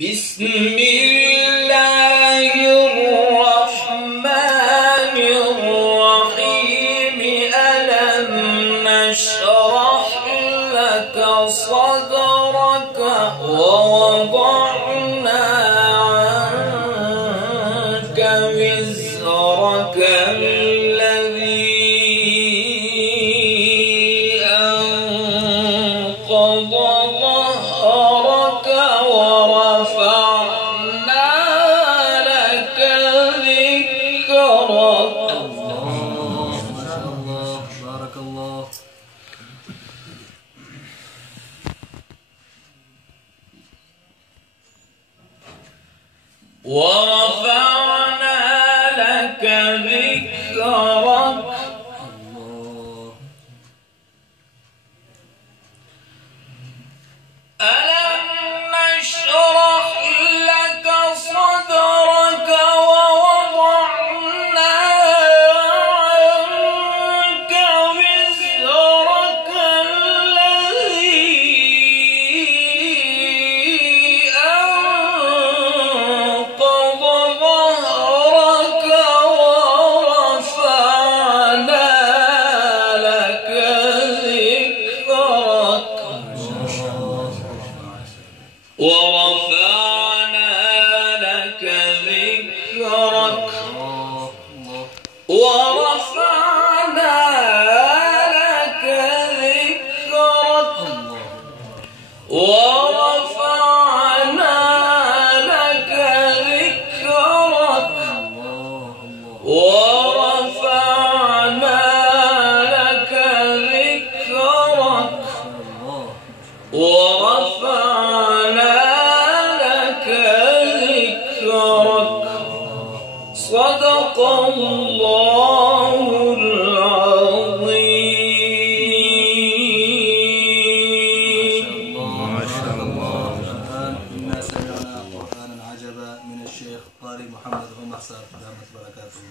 بسم الله الرحمن الرحيم ألم نشرح لك صدرك ووضعنا عنك وزرك الذي أنقض ظهرك ورفعنا لك ذكرك. الله ما شاء الله بارك الله. ورفعنا لك ذكرك. الله ألم نشرح لك صدرك ووضعنا عنك وزرك الذي أنقض ظهرك ورفعنا لك ذكرك. ورفعنا لك ذكرك. ورفعنا لك ذكرك. ورفعنا لك ذكرك. ورفعنا لك ذكرك. ورفعنا لك ذكرك. صدق الله العظيم. ما شاء الله. الآن إنا سمعنا قرآنا عجبا من الشيخ قارئ محمد عمر صالح رحمة الله وبركاته.